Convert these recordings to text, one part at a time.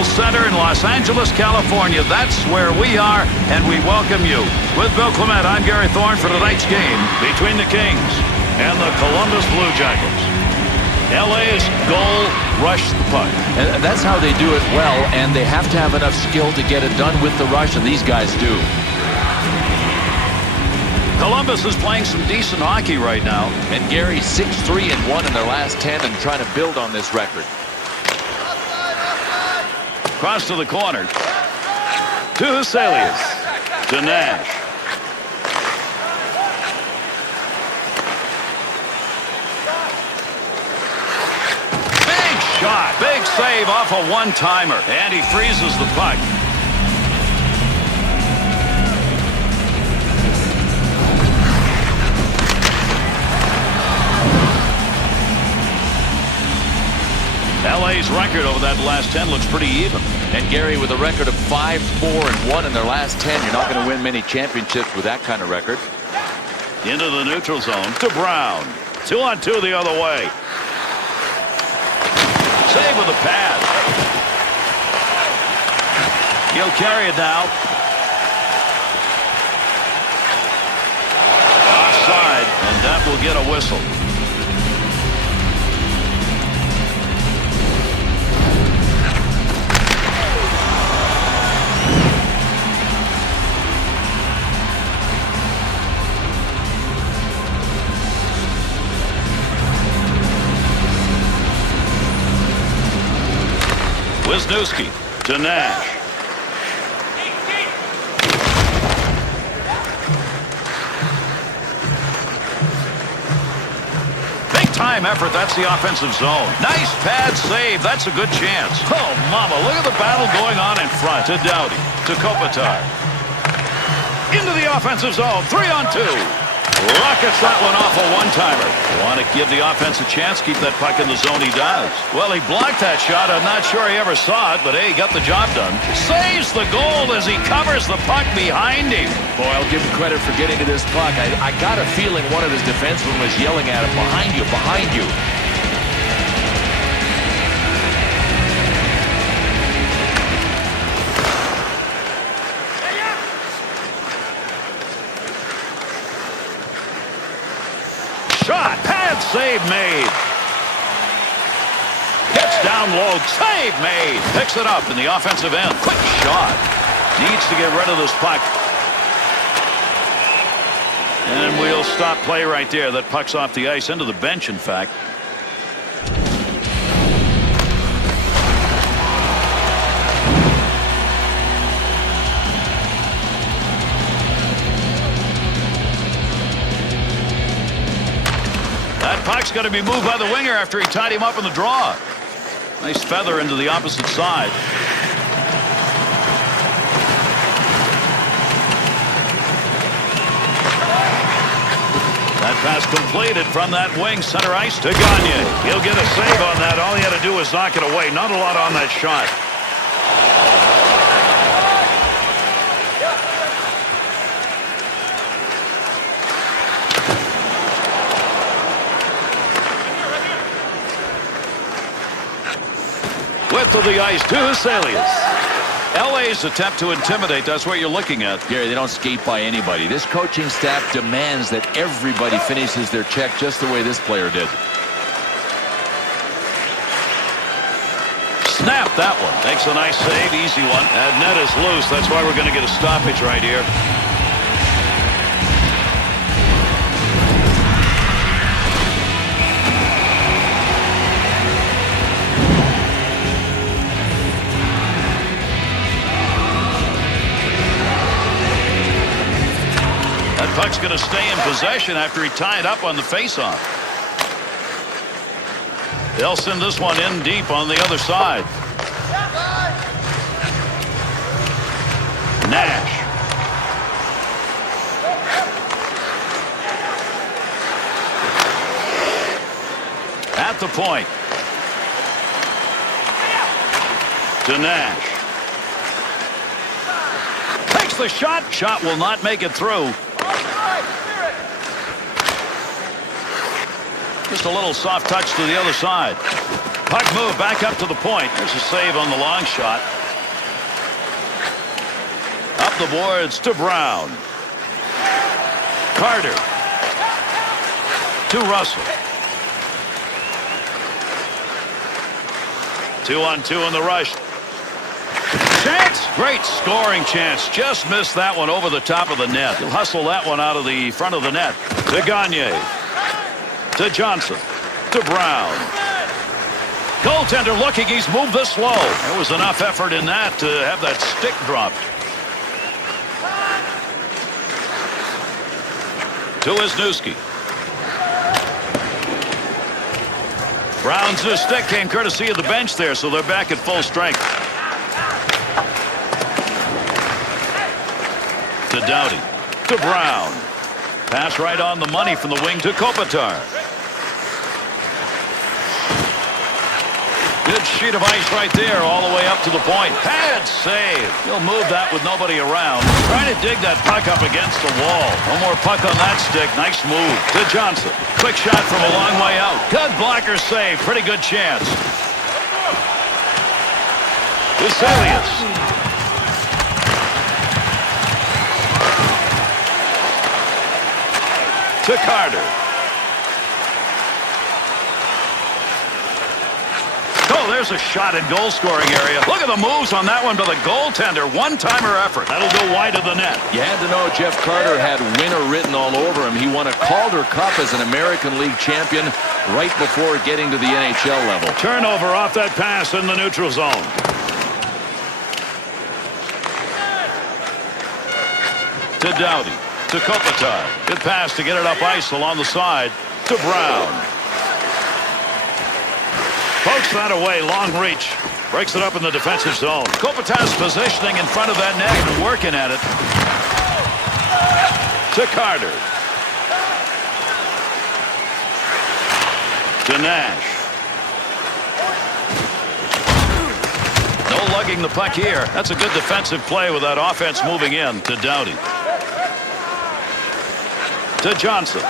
Control Center in Los Angeles, California. That's where we are, and we welcome you. With Bill Clement, I'm Gary Thorne for tonight's game between the Kings and the Columbus Blue Jackets. LA's goal, rush the puck. And that's how they do it well, and they have to have enough skill to get it done with the rush, and these guys do. Columbus is playing some decent hockey right now. And Gary, 6-3-1 in their last 10 and trying to build on this record. Cross to the corner. To Huselius. To Nash. Big shot. Big save off a one-timer. And he freezes the puck. LA's record over that last 10 looks pretty even. And Gary, with a record of 5-4-1 in their last 10, you're not going to win many championships with that kind of record. Into the neutral zone to Brown. 2-on-2 the other way. Save with the pad. He'll carry it now. Offside, and that will get a whistle. Wisniewski to Nash. Big time effort. That's the offensive zone. Nice pad save. That's a good chance. Oh, mama. Look at the battle going on in front. To Doughty. To Kopitar. Into the offensive zone. 3-on-2. Rockets that one off a one-timer. Want to give the offense a chance, keep that puck in the zone. He does. Well, he blocked that shot. I'm not sure he ever saw it, but hey, he got the job done. Saves the goal as he covers the puck behind him. Boy, I'll give him credit for getting to this puck. I got a feeling one of his defensemen was yelling at him, behind you, behind you. Shot, pad save made. Gets down low, save made. Picks it up in the offensive end. Quick shot. Needs to get rid of this puck. And we'll stop play right there. That puck's off the ice, into the bench, in fact. That puck's going to be moved by the winger after he tied him up in the draw. Nice feather into the opposite side. That pass completed from that wing, center ice to Gagne. He'll get a save on that. All he had to do was knock it away. Not a lot on that shot. Width of the ice to Huselius. LA's attempt to intimidate, that's what you're looking at. Gary, they don't skate by anybody. This coaching staff demands that everybody finishes their check just the way this player did. Snap that one. Makes a nice save, easy one. That net is loose. That's why we're going to get a stoppage right here. Puck's going to stay in possession after he tied up on the faceoff. They'll send this one in deep on the other side. Nash. At the point. To Nash. Takes the shot. Shot will not make it through. Just a little soft touch to the other side. Puck move back up to the point. There's a save on the long shot. Up the boards to Brown. Carter. To Russell. 2-on-2 in the rush. Chance. Great scoring chance. Just missed that one over the top of the net. He'll hustle that one out of the front of the net. To Gagne. To Johnson. To Brown. Goaltender looking. He's moved this low. There was enough effort in that to have that stick dropped. To Wisniewski. Brown's stick came courtesy of the bench there, so they're back at full strength. To Doughty. To Brown. Pass right on the money from the wing to Kopitar. Good sheet of ice right there all the way up to the point. Pad save. He'll move that with nobody around. Trying to dig that puck up against the wall. No more puck on that stick. Nice move. To Johnson. Quick shot from a long way out. Good blocker save. Pretty good chance. Vesalius. To Carter. Oh, there's a shot in goal-scoring area. Look at the moves on that one by the goaltender. One-timer effort. That'll go wide of the net. You had to know Jeff Carter had winner written all over him. He won a Calder Cup as an American League champion right before getting to the NHL level. Turnover off that pass in the neutral zone. To Doughty. To Kopitar. Good pass to get it up ice along the side. To Brown. Pokes that away. Long reach. Breaks it up in the defensive zone. Kopitar's positioning in front of that net and working at it. To Carter. To Nash. No lugging the puck here. That's a good defensive play with that offense moving in. To Doughty. To Johnson.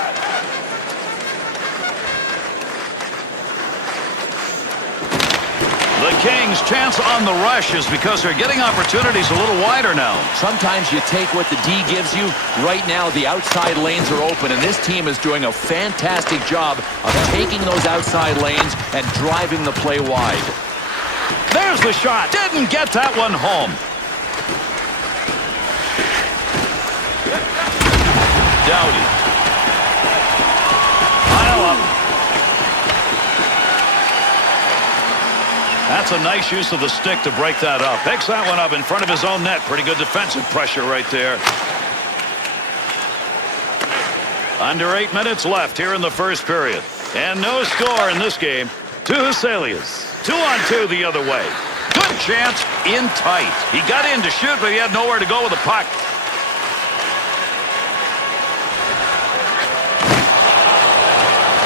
The Kings' chance on the rush is because they're getting opportunities a little wider now. Sometimes you take what the D gives you. Right now, the outside lanes are open, and this team is doing a fantastic job of taking those outside lanes and driving the play wide. There's the shot. Didn't get that one home. Doughty. Pile up. That's a nice use of the stick to break that up. Picks that one up in front of his own net. Pretty good defensive pressure right there. Under 8 minutes left here in the first period. And no score in this game. To Vesalius. 2-on-2 the other way. Good chance in tight. He got in to shoot, but he had nowhere to go with the puck.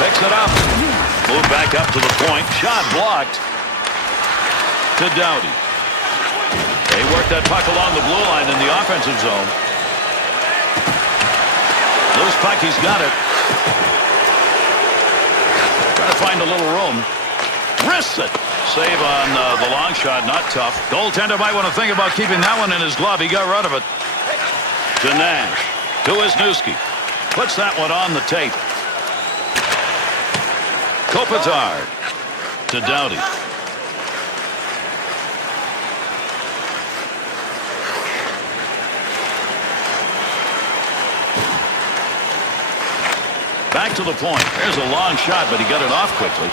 Picks it up. Move back up to the point. Shot blocked. To Doughty. They work that puck along the blue line in the offensive zone. Loose puck, he's got it. Trying to find a little room. Wrists it. Save on the long shot, not tough. Goaltender might want to think about keeping that one in his glove. He got rid of it. To Nash. To Wisniewski. Puts that one on the tape. Kopitar. To Doughty. Back to the point. There's a long shot, but he got it off quickly.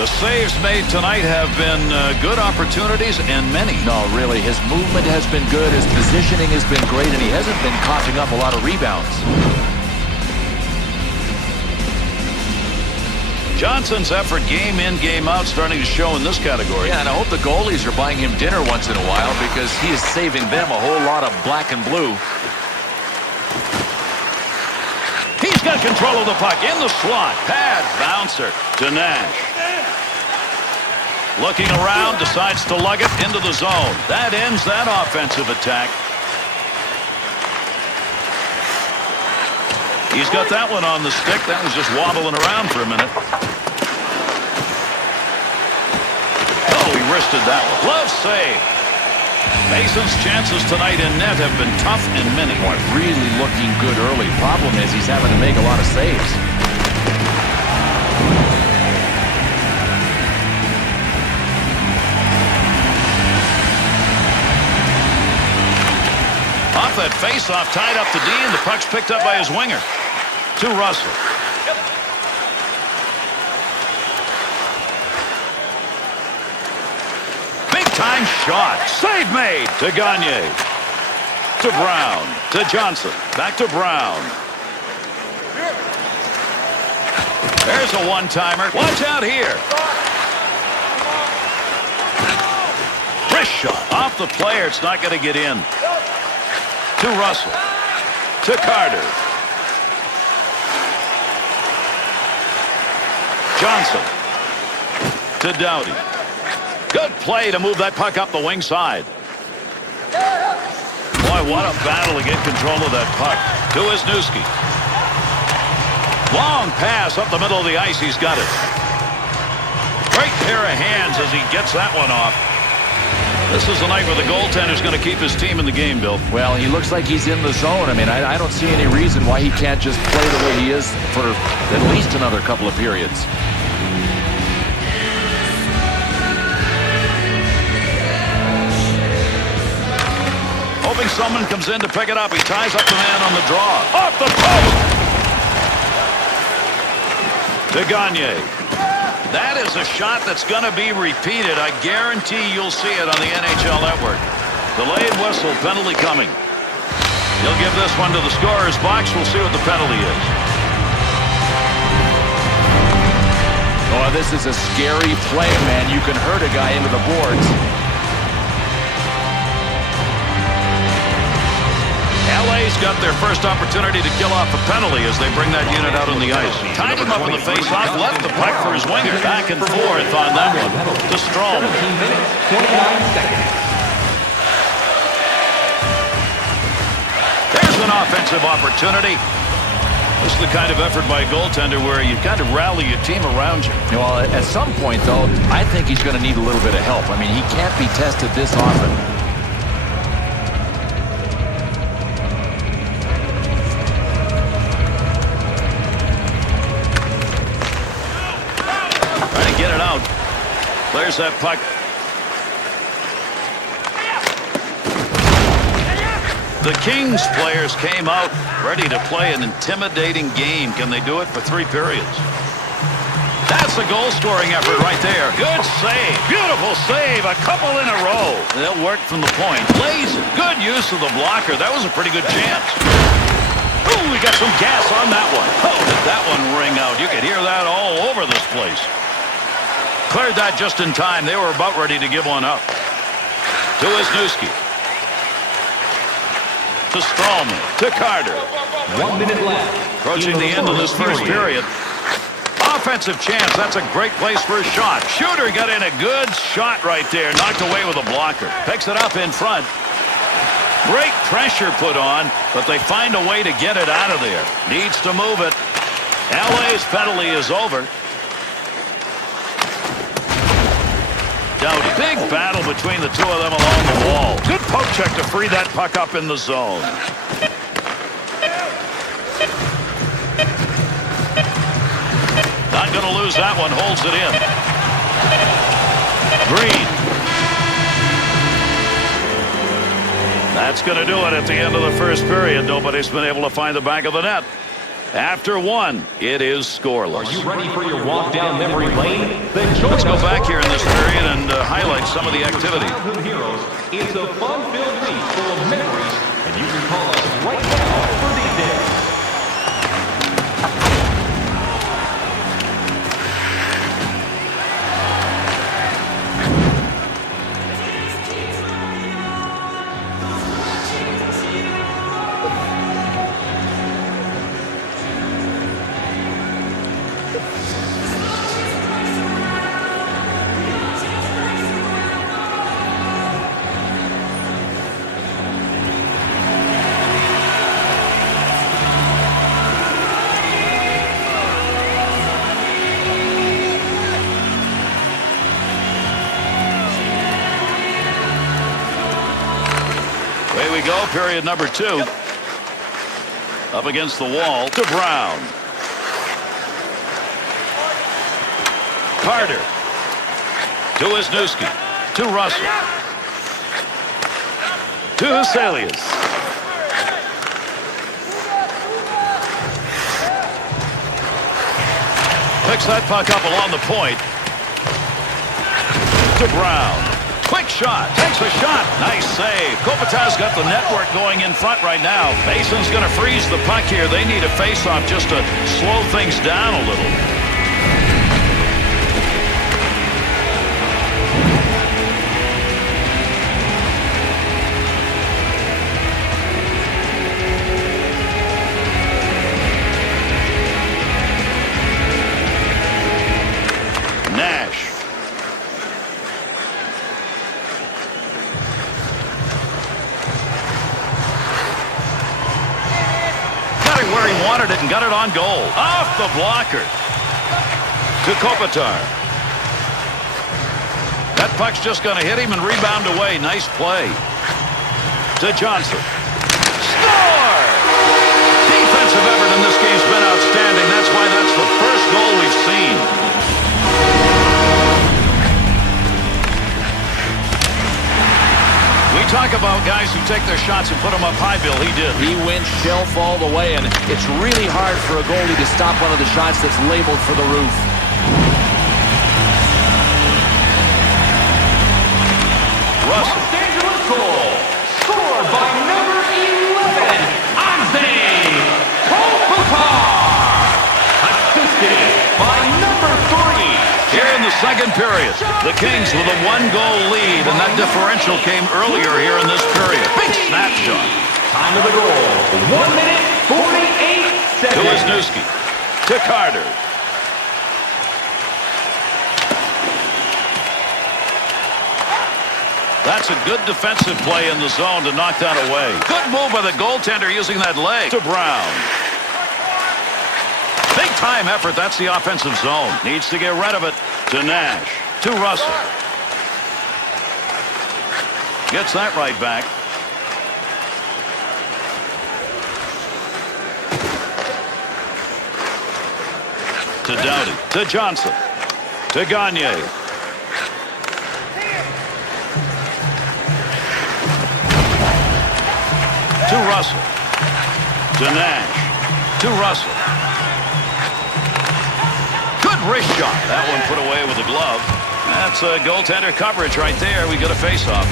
The saves made tonight have been good opportunities and many. No, really, his movement has been good. His positioning has been great, and he hasn't been coughing up a lot of rebounds. Johnson's effort game in, game out starting to show in this category. Yeah, and I hope the goalies are buying him dinner once in a while because he is saving them a whole lot of black and blue. He's got control of the puck in the slot. Pad bouncer to Nash. Looking around, decides to lug it into the zone. That ends that offensive attack. He's got that one on the stick. That was just wobbling around for a minute. wristed that one. Glove save. Mason's chances tonight in net have been tough and many. Boy, really looking good early. Problem is he's having to make a lot of saves. Off that face-off, tied up to D, and the puck's picked up by his winger. To Russell. Big-time shot. Save made to Gagne. To Brown. To Johnson. Back to Brown. There's a one-timer. Watch out here. Wrist shot. Off the player. It's not going to get in. To Russell. To Carter. Johnson. To Doughty. Good play to move that puck up the wing side. Boy, what a battle to get control of that puck. To Wisniewski. Long pass up the middle of the ice. He's got it. Great pair of hands as he gets that one off. This is the night where the goaltender's going to keep his team in the game, Bill. Well, he looks like he's in the zone. I mean, I don't see any reason why he can't just play the way he is for at least another couple of periods. Hoping someone comes in to pick it up. He ties up the man on the draw. Off the post! To Gagne. That is a shot that's going to be repeated. I guarantee you'll see it on the NHL Network. Delayed whistle, penalty coming. He'll give this one to the scorer's box. We'll see what the penalty is. Oh, this is a scary play, man. You can hurt a guy into the boards. LA's got their first opportunity to kill off a penalty as they bring that unit out on the ice. Tied him up in the face-off, left the puck for his winger. Back and forth on that one to Strome. 17 minutes, 29 seconds. There's an offensive opportunity. This is the kind of effort by a goaltender where you kind of rally your team around you. Well, at some point, though, I think he's going to need a little bit of help. I mean, he can't be tested this often. Get it out. Clears that puck. The Kings players came out ready to play an intimidating game. Can they do it for 3 periods? That's a goal-scoring effort right there. Good save. Beautiful save. A couple in a row. They'll work from the point. Lazy. Good use of the blocker. That was a pretty good chance. Ooh, we got some gas on that one. Oh, did that one ring out? You could hear that all over this place. Cleared that just in time. They were about ready to give one up. To Wisniewski. To Strome. To Carter. 1 minute left. Approaching the end of this first period. Offensive chance. That's a great place for a shot. Shooter got in a good shot right there. Knocked away with a blocker. Picks it up in front. Great pressure put on, but they find a way to get it out of there. Needs to move it. LA's penalty is over. Doughty. Big battle between the two of them along the wall. Good poke check to free that puck up in the zone. Not going to lose that one. Holds it in. Green. That's going to do it at the end of the first period. Nobody's been able to find the back of the net. After 1, it is scoreless. Are you ready for your walk down memory lane? Then join Let's go us back here in this period and highlight some of the activity. Childhood heroes. It's a fun-filled week full of memories, and you can call us right now for these days. Away we go, period number 2. Up against the wall to Brown. Carter. To Wisniewski. To Russell. To Huselius. Picks that puck up along the point. To Brown. Quick shot. Takes a shot. Nice save. Kopitar's got the network going in front right now. Mason's going to freeze the puck here. They need a face-off just to slow things down a little. Where he wanted it and got it on goal. Off the blocker. To Kopitar. That puck's just going to hit him and rebound away. Nice play. To Johnson. Score! Defensive effort in this game's been outstanding. That's why that's the first goal we've seen. We talk about guys who take their shots and put them up high, Bill. He did. He went shelf all the way, and it's really hard for a goalie to stop one of the shots that's labeled for the roof. Russell. Los Angeles goal. Scored by number 11, Andrei Kopitar. Assisted by number 3. Here in the second period, the Kings with a 1-goal lead, and that differential came earlier here in this period. Big snapshot. Time of the goal, 1 minute, 48 seconds. To Wisniewski. To Carter. That's a good defensive play in the zone to knock that away. Good move by the goaltender using that leg. To Brown. Big-time effort. That's the offensive zone. Needs to get rid of it. To Nash. To Russell. Gets that right back. To Doughty. To Johnson. To Gagne. To Russell. To Nash. To Russell. Wrist shot. That one put away with a glove. That's a goaltender coverage right there. We got a face-off.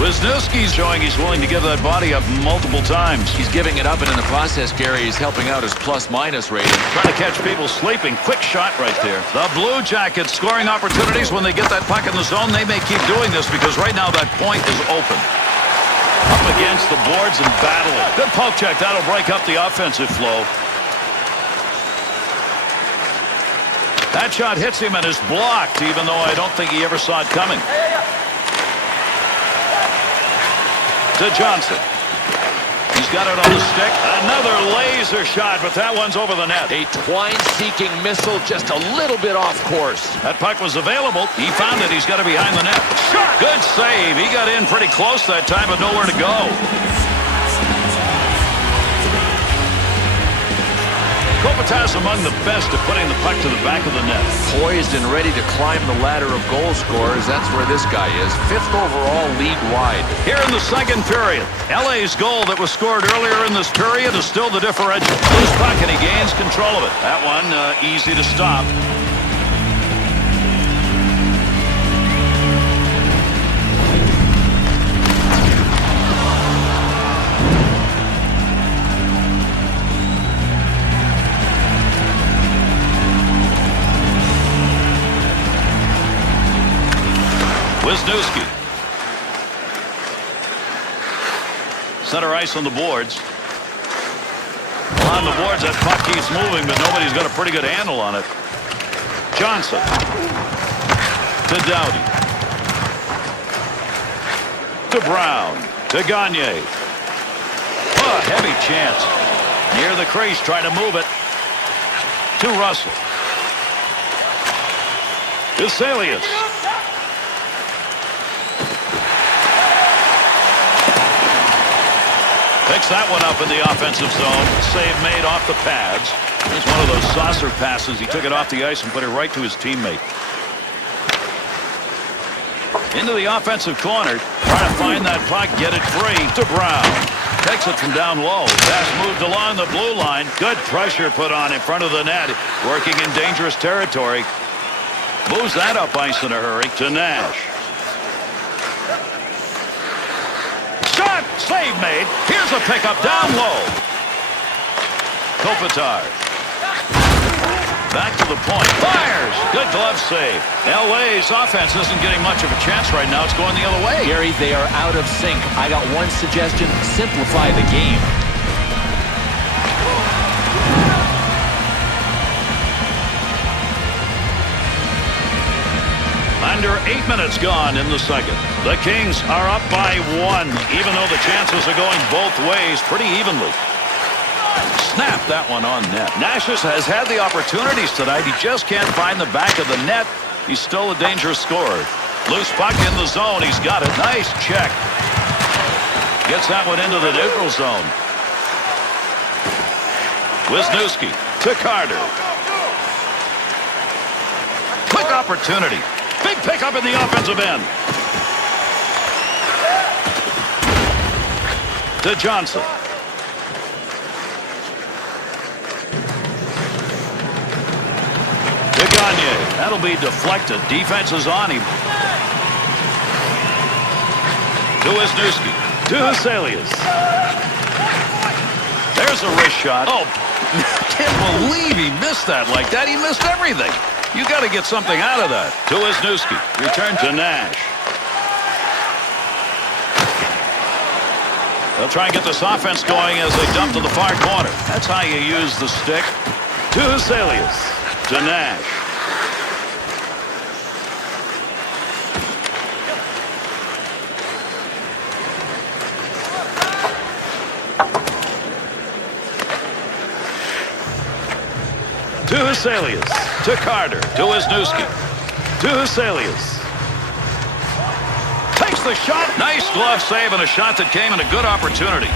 Wisniewski's showing he's willing to give that body up multiple times. He's giving it up, and in the process, Gary, he's helping out his plus-minus rating. Trying to catch people sleeping. Quick shot right there. The Blue Jackets scoring opportunities when they get that puck in the zone. They may keep doing this because right now that point is open. Up against the boards and battling. Good poke check. That'll break up the offensive flow. That shot hits him and is blocked, even though I don't think he ever saw it coming. To Johnson. He's got it on the stick. Another laser shot, but that one's over the net. A twine-seeking missile, just a little bit off course. That puck was available. He found it. He's got it behind the net. Shot! Good save. He got in pretty close that time, but nowhere to go. Kopitar's among the best at putting the puck to the back of the net. Poised and ready to climb the ladder of goal scorers. That's where this guy is. 5th overall, league-wide. Here in the second period, LA's goal that was scored earlier in this period is still the differential. Loose puck, and he gains control of it. That one easy to stop. Wisniewski. Center ice on the boards. On the boards, that puck keeps moving, but nobody's got a pretty good handle on it. Johnson. To Doughty. To Brown. To Gagne. Oh, heavy chance. Near the crease, trying to move it. To Russell. To Salius. Picks that one up in the offensive zone. Save made off the pads. It's one of those saucer passes. He took it off the ice and put it right to his teammate. Into the offensive corner. Trying to find that puck. Get it free to Brown. Takes it from down low. Pass moved along the blue line. Good pressure put on in front of the net. Working in dangerous territory. Moves that up ice in a hurry to Nash. Shot! Save made. Here's a pickup down low. Kopitar. Back to the point. Fires! Good glove save. LA's offense isn't getting much of a chance right now. It's going the other way. Gary, they are out of sync. I got one suggestion. Simplify the game. Under 8 minutes gone in the second. The Kings are up by 1, even though the chances are going both ways pretty evenly. Snap that one on net. Nash has had the opportunities tonight. He just can't find the back of the net. He's still a dangerous scorer. Loose puck in the zone. He's got it. Nice check. Gets that one into the neutral zone. Wisniewski to Carter. Quick opportunity. Big pickup in the offensive end. To Johnson. To Gagne. That'll be deflected. Defense is on him. To Wisniewski. To Salius. There's a wrist shot. Oh, can't believe he missed that like that. He missed everything. You got to get something out of that. To Wisniewski. Return to Nash. They'll try and get this offense going as they dump to the far corner. That's how you use the stick. To Salius. To Nash. To Salius. To Carter. To Wisniewski. To Salius. Takes the shot. Nice glove save and a shot that came in a good opportunity.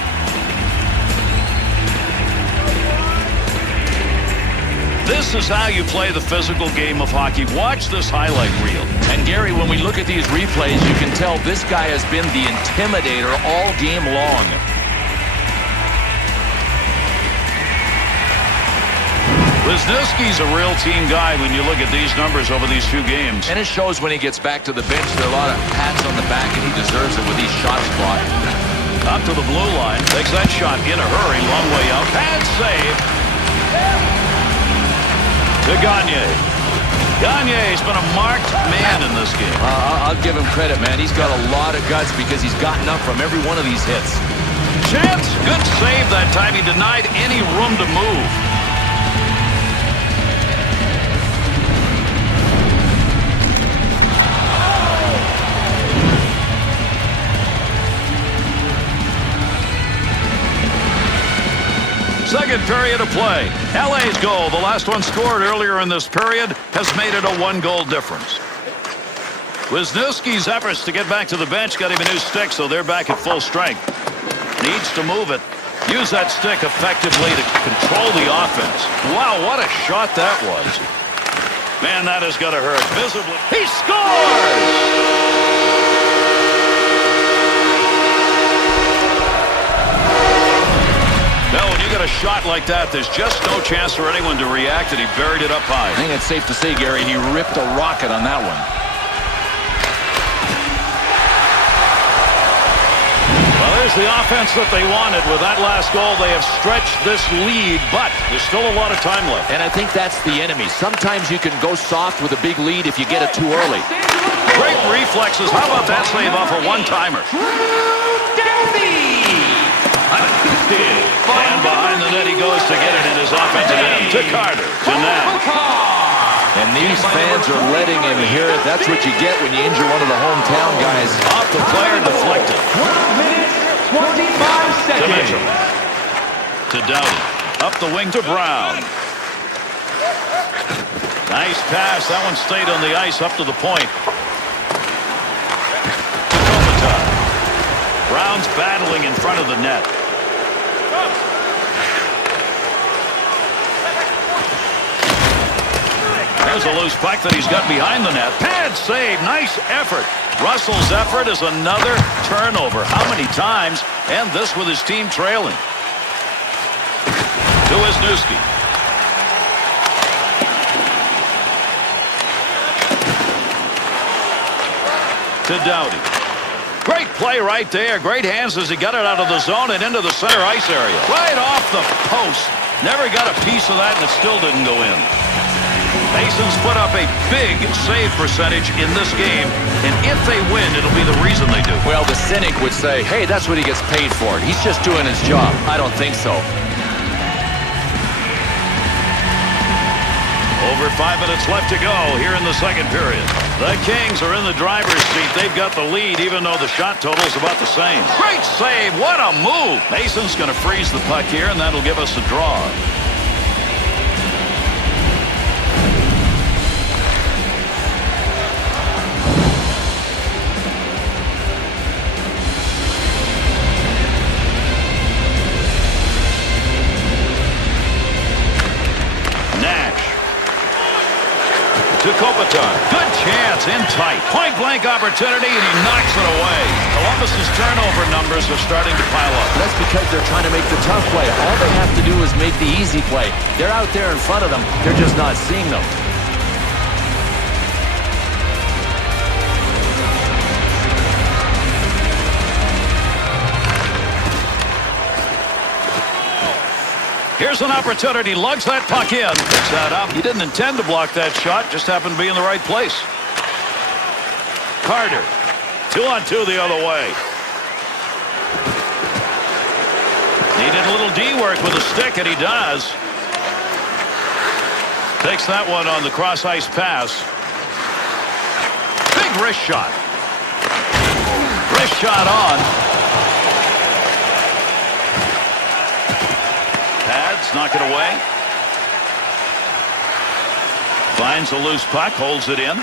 This is how you play the physical game of hockey. Watch this highlight reel. And Gary, when we look at these replays, you can tell this guy has been the intimidator all game long. Wisniewski's a real team guy when you look at these numbers over these few games. And it shows when he gets back to the bench. There are a lot of pats on the back, and he deserves it with these shots blocked. Up to the blue line. Takes that shot in a hurry. Long way out. Pad save. To Gagne. Gagne's been a marked man in this game. I'll give him credit, man. He's got a lot of guts because he's gotten up from every one of these hits. Chance. Good save that time. He denied any room to move. Second period of play. LA's goal, the last one scored earlier in this period, has made it a 1-goal difference. Wisniewski's efforts to get back to the bench got him a new stick, so they're back at full strength. Needs to move it. Use that stick effectively to control the offense. Wow, what a shot that was. Man, that has got to hurt visibly. He scores! No, when you get a shot like that, there's just no chance for anyone to react, and he buried it up high. I think it's safe to say, Gary, he ripped a rocket on that one. Well, there's the offense that they wanted. With that last goal, they have stretched this lead, but there's still a lot of time left. And I think that's the enemy. Sometimes you can go soft with a big lead if you get it too early. Great reflexes. How about that save off a one-timer? And behind the net he goes to get it in his offensive end. To Carter. To Nash. And these fans are letting him hear it. That's what you get when you injure one of the hometown guys. Off the player, deflected. 1 minute, 25 seconds. To Mitchell. To Doughty. Up the wing to Brown. Nice pass. That one stayed on the ice up to the point. To Kopitar. Brown's battling in front of the net. There's a loose puck that he's got behind the net. Pad save. Nice effort. Russell's effort is another turnover. How many times? And this with his team trailing. To Wisniewski. To Doughty. Great play right there. Great hands as he got it out of the zone and into the center ice area. Right off the post. Never got a piece of that, and it still didn't go in. Masons put up a big save percentage in this game, and if they win, it'll be the reason they do. Well, the cynic would say, hey, that's what he gets paid for. He's just doing his job. I don't think so. Over 5 minutes left to go here in the second period. The Kings are in the driver's seat. They've got the lead, even though the shot total is about the same. Great save. What a move. Mason's going to freeze the puck here, and that'll give us a draw. To Kopitar. Good chance in tight. Point-blank opportunity, and he knocks it away. Columbus's turnover numbers are starting to pile up. That's because they're trying to make the tough play. All they have to do is make the easy play. They're out there in front of them. They're just not seeing them. Here's an opportunity. Lugs that puck in. Picks that up. He didn't intend to block that shot. Just happened to be in the right place. Carter. 2-on-2 the other way. Needed a little D work with a stick, and he does. Takes that one on the cross-ice pass. Big wrist shot. Wrist shot on. Pads, knock it away. Finds a loose puck, holds it in.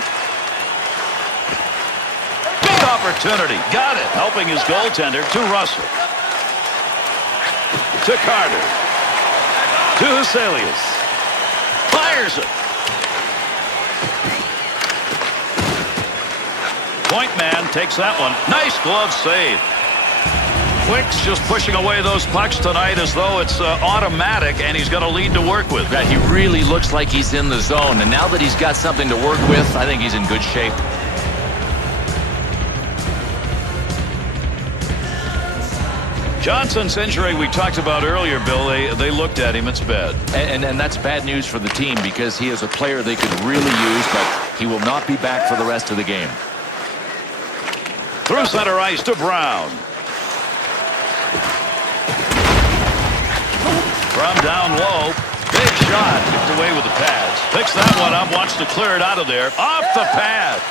Big opportunity, got it. Helping his goaltender to Russell. To Carter. To Huselius. Fires it. Point man takes that one. Nice glove save. Quick's just pushing away those pucks tonight as though it's automatic, and he's got a lead to work with. Yeah, he really looks like he's in the zone, and now that he's got something to work with, I think he's in good shape. Johnson's injury we talked about earlier, Bill, they looked at him. It's bad. And that's bad news for the team because he is a player they could really use, but he will not be back for the rest of the game. Through center ice to Brown. From down low, big shot, kicked away with the pads. Picks that one up, wants to clear it out of there. Off the pad.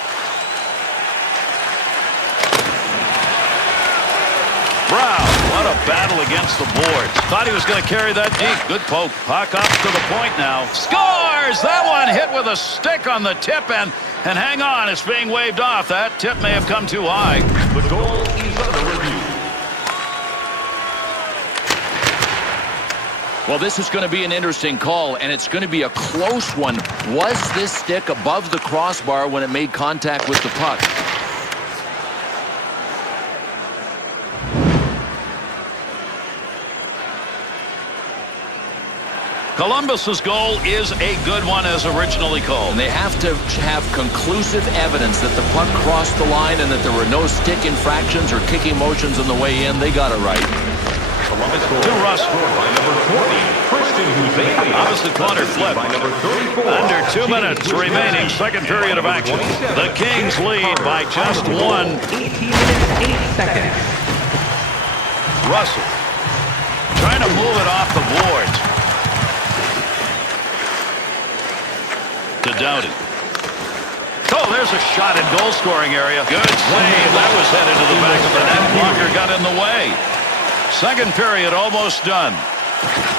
Brown, what a battle against the boards. Thought he was going to carry that deep. Good poke. Puck up to the point now. Scores! That one hit with a stick on the tip end. And hang on, it's being waved off. That tip may have come too high. The goal is under review. Well, this is going to be an interesting call, and it's going to be a close one. Was this stick above the crossbar when it made contact with the puck? Columbus's goal is a good one as originally called. And they have to have conclusive evidence that the puck crossed the line and that there were no stick infractions or kicking motions on the way in. They got it right. Columbus goal To Russell. scored by number 40, Christian Huselius. Opposite corner flip. By number 34. Under 2 minutes remaining, second period of action. The Kings lead by just one. 18 minutes, 8 seconds. Russell trying to move it off the boards. To Doughty. Oh, there's a shot in goal scoring area. Good save. That was headed to the back of the net. Blocker got in the way. Second period almost done.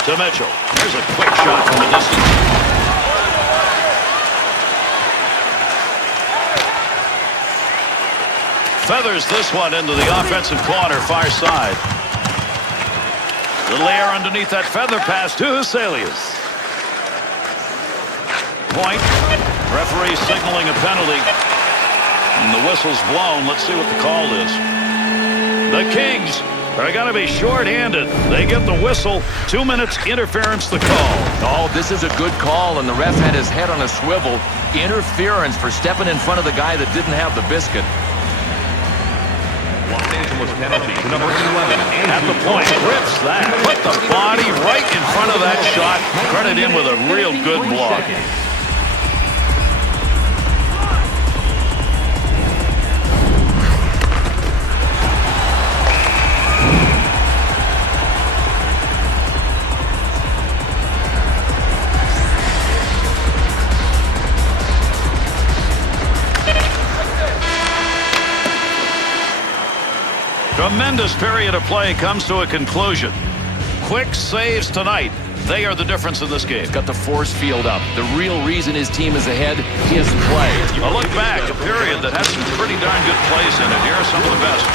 To Mitchell. There's a quick shot from the distance. Feathers this one into the offensive corner, far side. Little air underneath that feather pass to Huselius. Point. Referee signaling a penalty. And the whistle's blown. Let's see what the call is. The Kings are going to be short-handed. They get the whistle. 2 minutes interference the call. Oh, this is a good call, and the ref had his head on a swivel. Interference for stepping in front of the guy that didn't have the biscuit. Los Angeles penalty to number 11. At the point, rips that. Put the body right in front of that shot. Credit him with a real good block. Tremendous period of play comes to a conclusion. Quick saves tonight. They are the difference in this game. He's got the force field up. The real reason his team is ahead is play. A look back, a period that has some pretty darn good plays in it. Here are some of the best.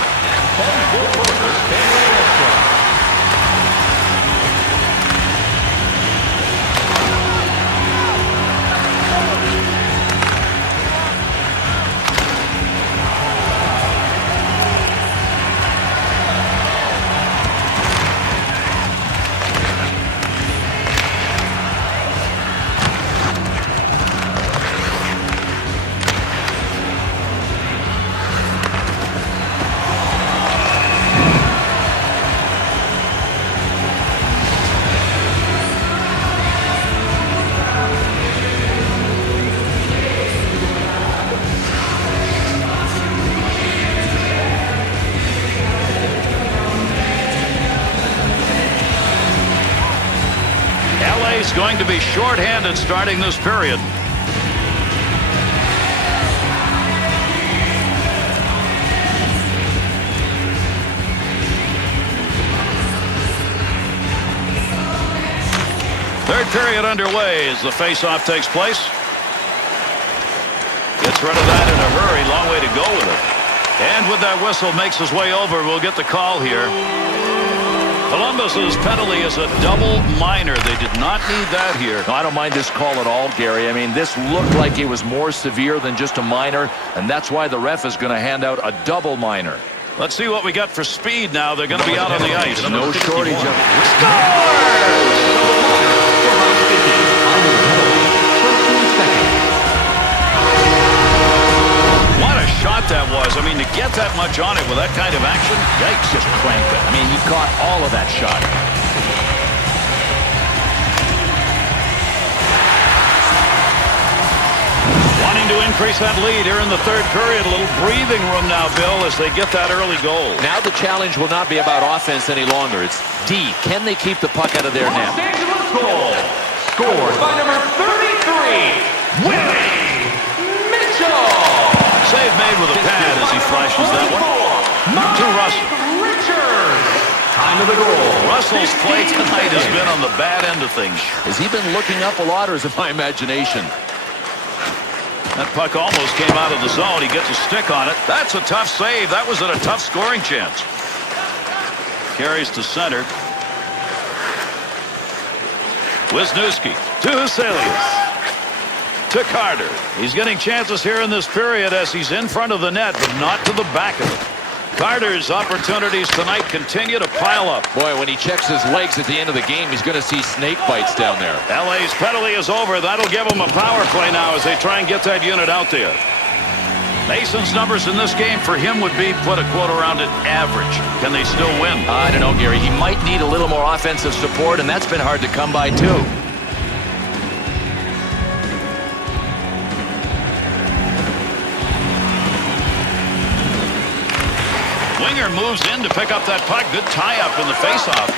LA's going to be shorthanded starting this period. Third period underway as the face-off takes place. Gets rid of that in a hurry. Long way to go with it. And with that whistle makes his way over, we'll get the call here. Columbus's penalty is a double minor. They did not need that here. No, I don't mind this call at all, Gary. I mean, this looked like it was more severe than just a minor, and that's why the ref is going to hand out a double minor. Let's see what we got for speed now. They're going to be out on the ice. No shortage of... What a shot that was. I mean, to get that much on it with that kind of action, Yikes, just cranked it. I mean, he caught all of that shot. wanting to increase that lead here in the third period. A little breathing room now, Bill, as they get that early goal. Now the challenge will not be about offense any longer. It's D. Can they keep the puck out of their net? Los Angeles goal. Scored by number 33, Willie Mitchell. Save made with a pad as he flashes that one. To Russell. Time of the goal. Russell's play tonight has been on the bad end of things. Has he been looking up a lot, or is it my imagination? That puck almost came out of the zone. He gets a stick on it. That's a tough save. That was at a tough scoring chance. Carries to center. Wisniewski to Huselius. To Carter. He's getting chances here in this period as he's in front of the net, but not to the back of it. Carter's opportunities tonight continue to pile up. Boy, when he checks his legs at the end of the game, he's going to see snake bites down there. LA's penalty is over. That'll give them a power play now as they try and get that unit out there. Mason's numbers in this game for him would be, put a quote around it, average. Can they still win? I don't know, Gary. He might need a little more offensive support, and that's been hard to come by, too. Winger moves in to pick up that puck. Good tie-up in the face-off.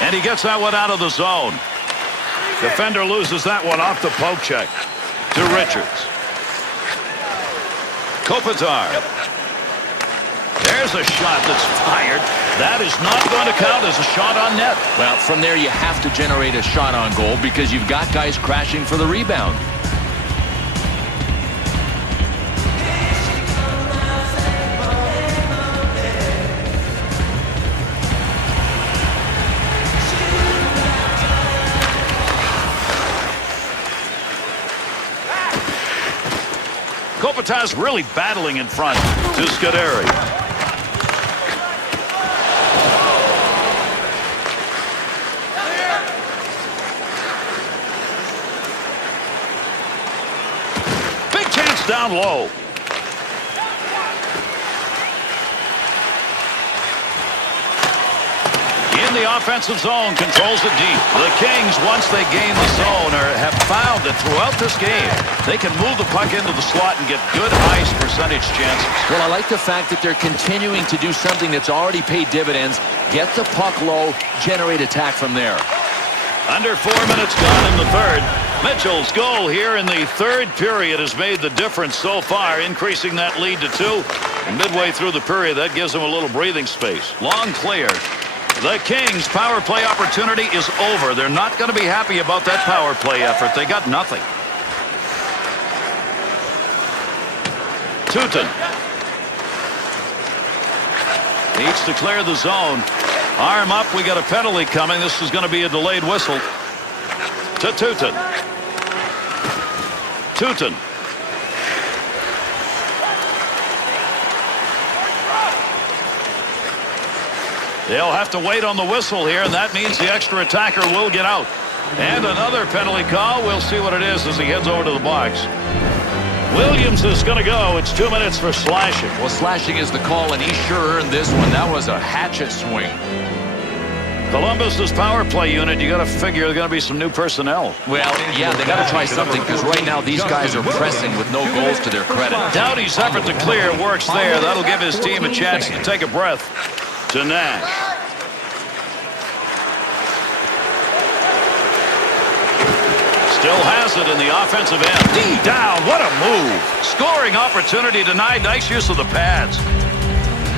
And he gets that one out of the zone. Defender loses that one off the poke check. To Richards. Kopitar. There's a shot that's fired. That is not going to count as a shot on net. Well, from there you have to generate a shot on goal because you've got guys crashing for the rebound. Kopitar's really battling in front to Scuderi. Big chance down low. In the offensive zone, controls it deep. The Kings, once they gain the zone, have found that throughout this game, they can move the puck into the slot and get good ice percentage chances. Well, I like the fact that they're continuing to do something that's already paid dividends. Get the puck low, generate attack from there. Under 4 minutes gone in the third. Mitchell's goal here in the third period has made the difference so far, increasing that lead to 2. And midway through the period, that gives them a little breathing space. Long clear. The Kings' power play opportunity is over. They're not going to be happy about that power play effort. They got nothing. Tutin needs to clear the zone. Arm up. We got a penalty coming. This is going to be a delayed whistle. To Tutin. Tutin. They'll have to wait on the whistle here, and that means the extra attacker will get out. And another penalty call. We'll see what it is as he heads over to the box. Williams is going to go. It's 2 minutes for slashing. Well, slashing is the call, and he sure earned this one. That was a hatchet swing. Columbus's power play unit, you got to figure there's going to be some new personnel. Well, yeah, they got to try something, because right now these guys are pressing with no goals to their credit. Doughty's effort to clear works there. That'll give his team a chance to take a breath. To Nash. Still has it in the offensive end. D down. What a move. Scoring opportunity denied. Nice use of the pads.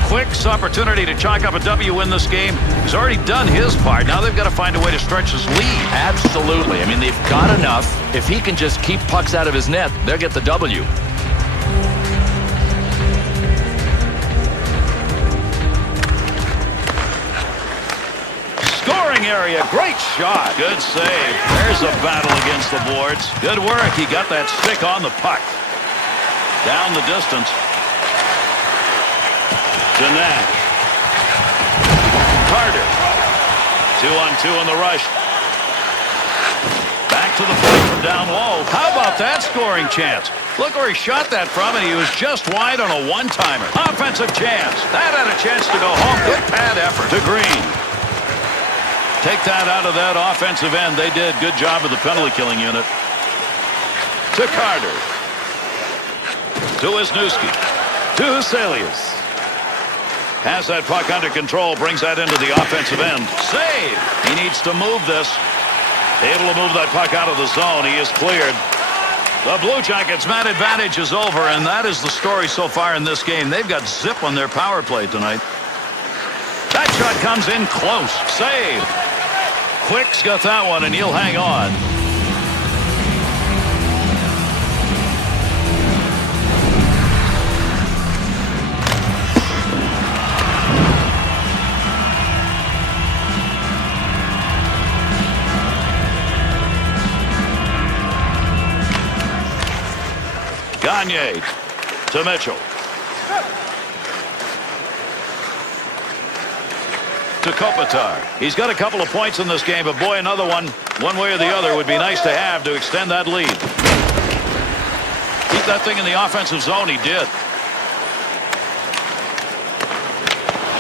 Quick's opportunity to chalk up a W in this game. He's already done his part. Now they've got to find a way to stretch his lead. Absolutely. I mean, they've got enough. If he can just keep pucks out of his net, they'll get the W. Area. Great shot. Good save. There's a battle against the boards. Good work. He got that stick on the puck. Down the distance. To Nash. Carter. 2-on-2 in the rush. Back to the point from down low. How about that scoring chance? Look where he shot that from, and he was just wide on a one-timer. Offensive chance. That had a chance to go home. Good pad effort to Green. Take that out of that offensive end. They did. Good job of the penalty killing unit. To Carter. To Wisniewski. To Huselius. Has that puck under control. Brings that into the offensive end. Save. He needs to move this. Able to move that puck out of the zone. He is cleared. The Blue Jackets' man advantage is over, and that is the story so far in this game. They've got zip on their power play tonight. That shot comes in close. Save. Quick's got that one, and he'll hang on. Gagne to Mitchell. To Kopitar. He's got a couple of points in this game, but boy, another one way or the other, would be nice to have to extend that lead. Keep that thing in the offensive zone. He did.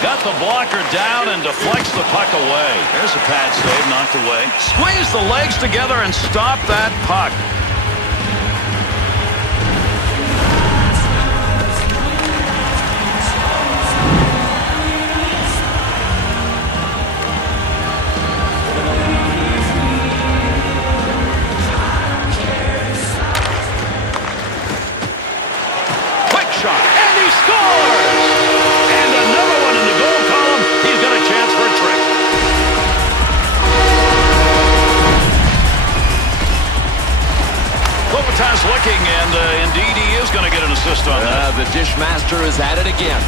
Got the blocker down and deflects the puck away. There's a pad save, knocked away. Squeeze the legs together and stop that puck. Looking, and indeed he is going to get an assist on that. The Dishmaster is at it again.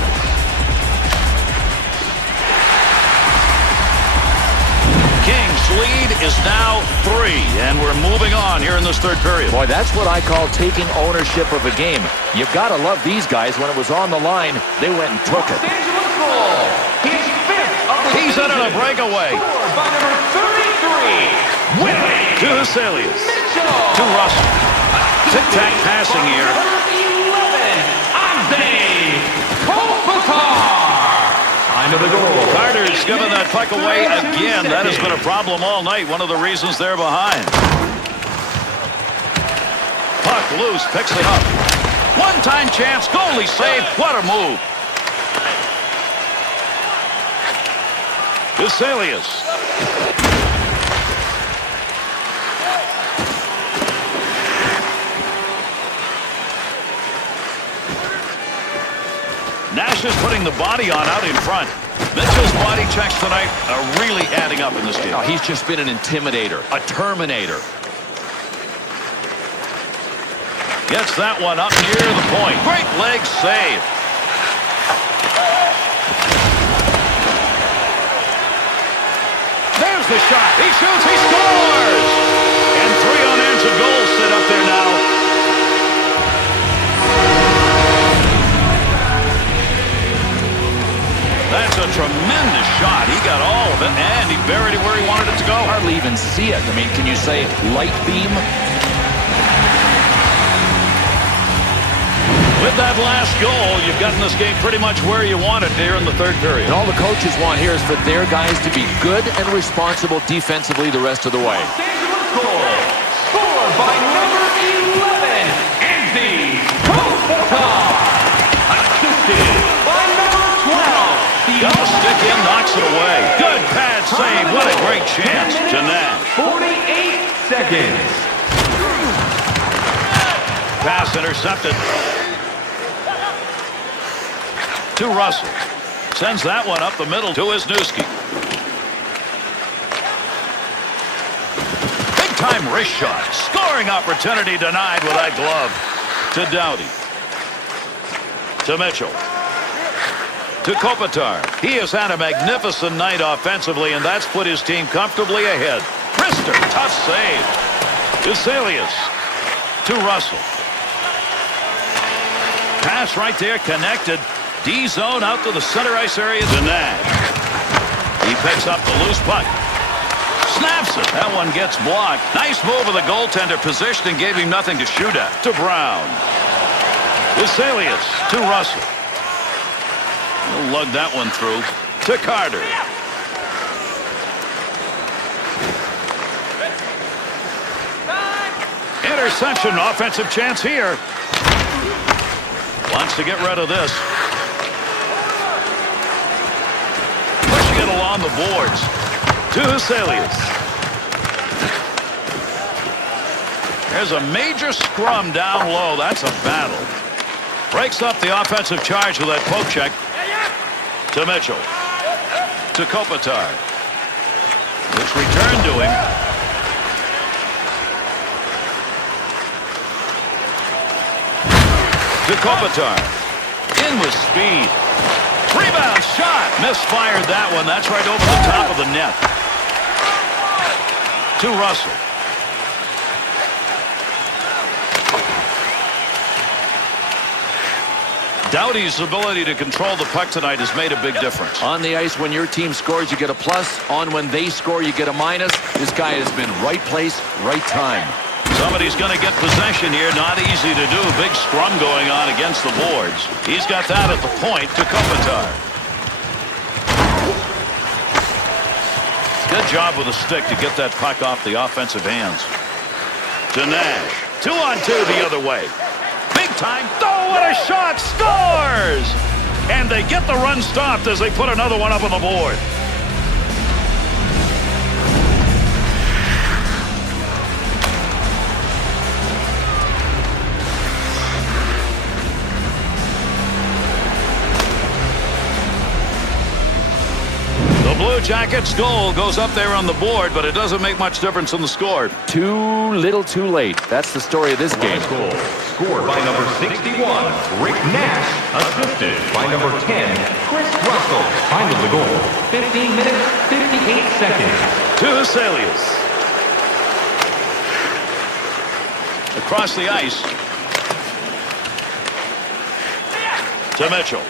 Kings lead is now 3, and we're moving on here in the this third period. Boy, that's what I call taking ownership of a game. You got to love these guys. When it was on the line, they went and took it. He's in on a breakaway. By number 33, Willie. To Huselius. To Russell. Tic-tac passing here. Into the goal. Carter's given that puck away again. That has been a problem all night. One of the reasons they're behind. Puck loose, picks it up. One-time chance, goalie save. What a move. Huselius. Nash is putting the body on out in front. Mitchell's body checks tonight are really adding up in this game. Oh, he's just been an intimidator, a terminator. Gets that one up near the point. Great leg save. There's the shot. He shoots, he scores! And 3 unanswered goals sit up there now. That's a tremendous shot. He got all of it, and he buried it where he wanted it to go. Hardly even see it. I mean, can you say light beam? With that last goal, you've gotten this game pretty much where you want it here in the third period. And all the coaches want here is for their guys to be good and responsible defensively the rest of the way. Scored by number 11, Andy Kopitar. Assisted by number 12. Got the stick in, knocks it away. Good pad save. What a great chance to Nash. 48 seconds. Pass intercepted. To Russell. Sends that one up the middle to Wisniewski. Big-time wrist shot. Scoring opportunity denied with that glove. To Doughty. To Mitchell. To Kopitar. He has had a magnificent night offensively, and that's put his team comfortably ahead. Brister, tough save. Huselius. To Russell. Pass right there, connected. D-zone out to the center ice area to Nash. He picks up the loose puck. Snaps it. That one gets blocked. Nice move of the goaltender. Positioning gave him nothing to shoot at. To Brown. Huselius. To Russell. He'll lug that one through. To Carter. Interception. Offensive chance here. Wants to get rid of this. Pushing it along the boards. To Huselius. There's a major scrum down low. That's a battle. Breaks up the offensive charge with that poke check. To Mitchell. To Kopitar. It's returned to him. To Kopitar. In with speed. Rebound shot. Misfired that one. That's right over the top of the net. To Russell. Doughty's ability to control the puck tonight has made a big difference. On the ice, when your team scores, you get a plus. On when they score, you get a minus. This guy has been right place, right time. Somebody's going to get possession here. Not easy to do. Big scrum going on against the boards. He's got that at the point to Kopitar. Good job with the stick to get that puck off the offensive hands. To Nash. 2-on-2 the other way. Big time. Oh, what a shot. Scores! And they get the run stopped as they put another one up on the board. Blue Jackets goal goes up there on the board, but it doesn't make much difference in the score. Too little too late. That's the story of this game. Goal scored by number 61, Rick Nash. Assisted by number 10, Chris Russell. Time of the goal, 15 minutes, 58 seconds. To Huselius. Across the ice. To Mitchell.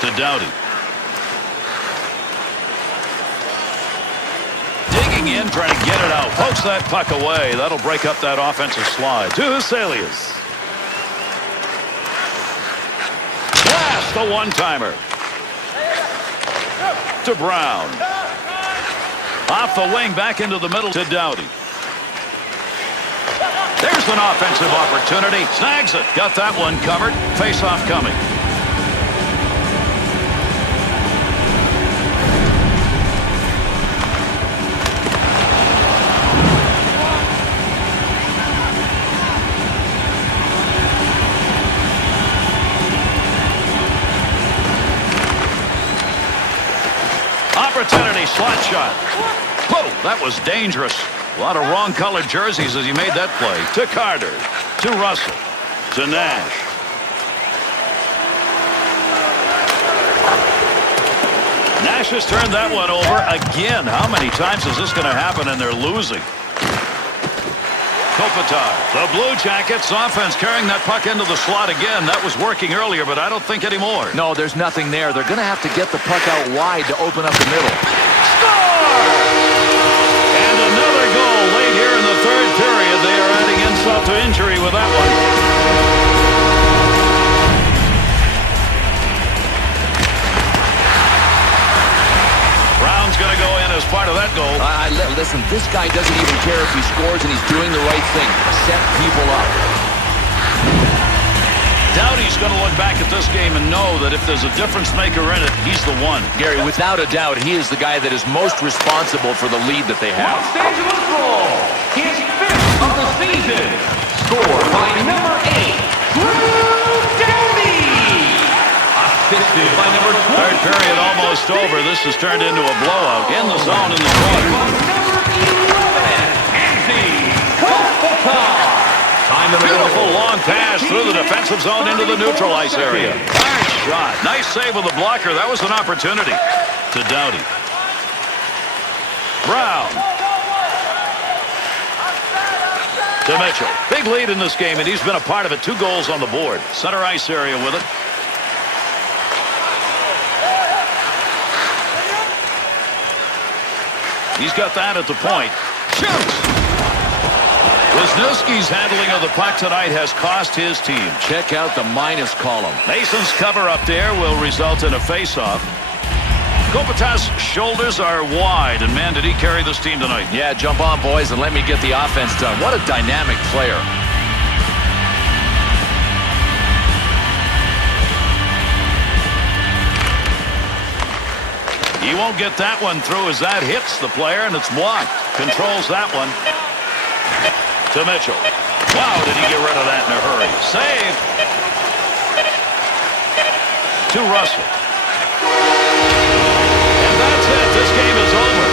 To Doughty. Digging in, trying to get it out. Pokes that puck away. That'll break up that offensive slide. To Huselius. Blast, a one-timer. To Brown. Off the wing, back into the middle to Doughty. There's an offensive opportunity. Snags it. Got that one covered. Face-off coming. Opportunity, slot shot. Whoa, that was dangerous. A lot of wrong-colored jerseys as he made that play. To Carter. To Russell. To Nash. Nash has turned that one over again. How many times is this going to happen and they're losing? Kopitar. The Blue Jackets offense carrying that puck into the slot again. That was working earlier, but I don't think anymore. No, there's nothing there. They're going to have to get the puck out wide to open up the middle. Score! And another goal late here in the third period. They are adding insult to injury with that one. Brown's going to go in as part of that goal. Listen, this guy doesn't even care if he scores, and he's doing the right thing. Set people up. Doughty's going to look back at this game and know that if there's a difference maker in it, he's the one. Gary, without a doubt, he is the guy that is most responsible for the lead that they have. Los Angeles goal. His 5th of the season. Scored by number 8, Drew Doughty. Assisted by number 12. Third period almost over. This has turned into a blowout in the zone in the corner. Number 11, Andy Kopitar. Beautiful long pass through the defensive zone into the neutral ice area. Nice shot. Nice save with the blocker. That was an opportunity. To Doughty. Brown. To Mitchell. Big lead in this game, and he's been a part of it. 2 goals on the board. Center ice area with it. He's got that at the point. Shoots! Wisniewski's handling of the puck tonight has cost his team. Check out the minus column. Mason's cover up there will result in a face-off. Kopitar's shoulders are wide, and man, did he carry this team tonight. Yeah, jump on, boys, and let me get the offense done. What a dynamic player. He won't get that one through as that hits the player, and it's blocked. Controls that one. To Mitchell. Wow, did he get rid of that in a hurry. Save. To Russell. And that's it. This game is over.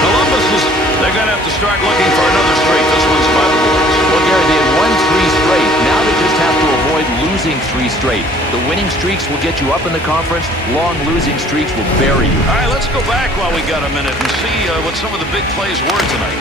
Columbus is, they're going to have to start looking for another streak. This one's by the boards. Well, Gary, they had won 3 straight. Now they just have to avoid losing 3 straight. The winning streaks will get you up in the conference. Long losing streaks will bury you. All right, let's go back while we got a minute and see what some of the big plays were tonight.